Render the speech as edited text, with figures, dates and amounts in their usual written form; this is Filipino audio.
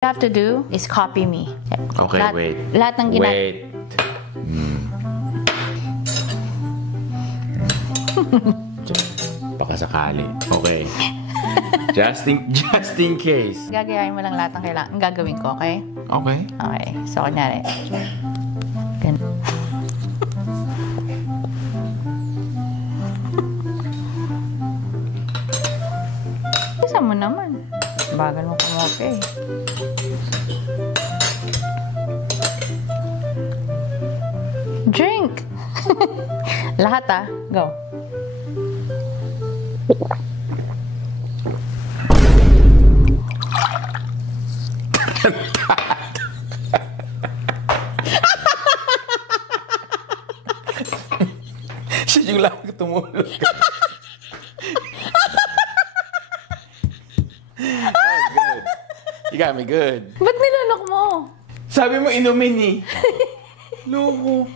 you have to do is copy me. Okay, wait. Lahat ng Wait. Baka sakali. Okay. Just in case. Gagayain mo lang lahat ng kailangan. Ang gagawin ko, okay? Okay. Okay. So, kunyari. Ganun. Isa mo naman. Bagal mo kumope eh. Drink! Lahat ah. Go. Siya yung lang tumulog. Oh, good. You got me good. Ba't nilunok mo? Sabi mo inumin eh. Loko.